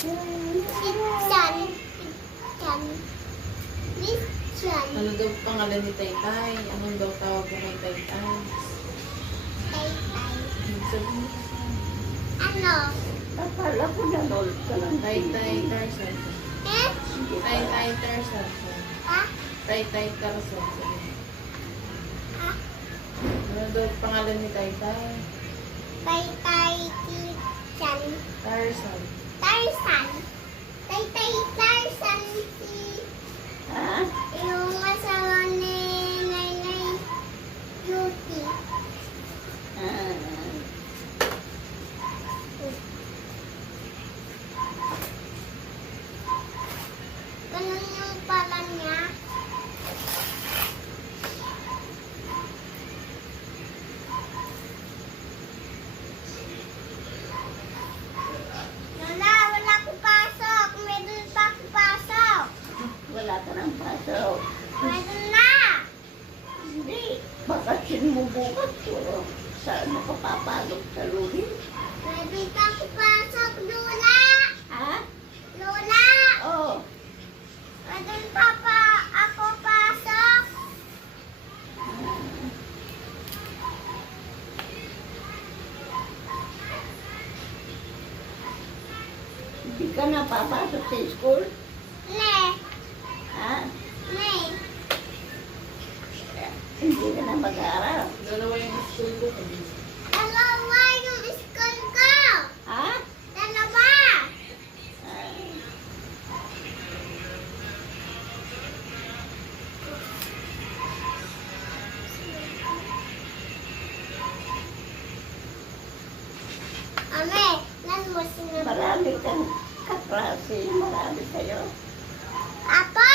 Pichan. Pichan. Pichan. Ano daw pangalan ni Taytay? Anong daw tawag mo kay Taytay? Taytay. Sabihin mo. Ano? Akala ko nanood ka lang. Taytay Tarzan. Eh? Taytay Tarzan. Ha? Taytay Tarzan. Sabihin mo. Ha? Ano daw pangalan ni Taytay? Taytay. Pichan. Tarzan. Tarzan. Taytay Tarzan si Ha? yung asawa ni Nanay Beauty. Ah. Ganun yung pala niya. Lola, wala ko pasok. Meron pa ako pasok. Wala ka ng pasok. Meron na. Hindi. Bakasyon mo bukas. Pero saan mo ka papalog sa luhin? Meron pa ako pasok, Lola. Ha? Lola, Oh. meron pa ako pasok. Hindi ka na papasok sa school? Ne, Ha? ne. Hindi ka na mag-aaral? Dalawa yung school ko. Dalawa yung school ko. Ha? Dalawa. Ah. Ame, nan mo sinabi. Marami kang kaklase. Marami kayo. Apo!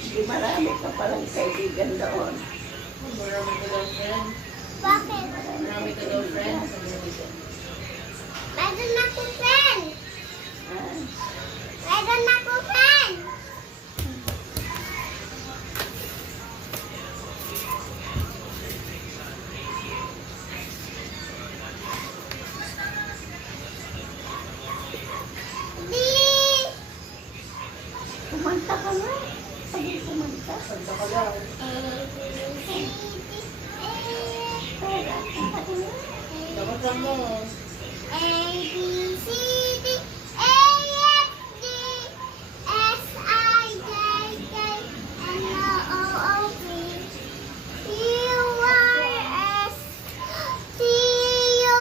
Hindi marami ka palang kaibigan doon. Marami ka daw friends. Bakit? Marami ka daw friends. Sabi mo dito. Meron ako friend. Ha? Meron ako friend. Di! Kumanta ka nga. Sabi kumanta. Santa ka daw. Para, kanta ka nga. Dapat lang mo. A, B, C,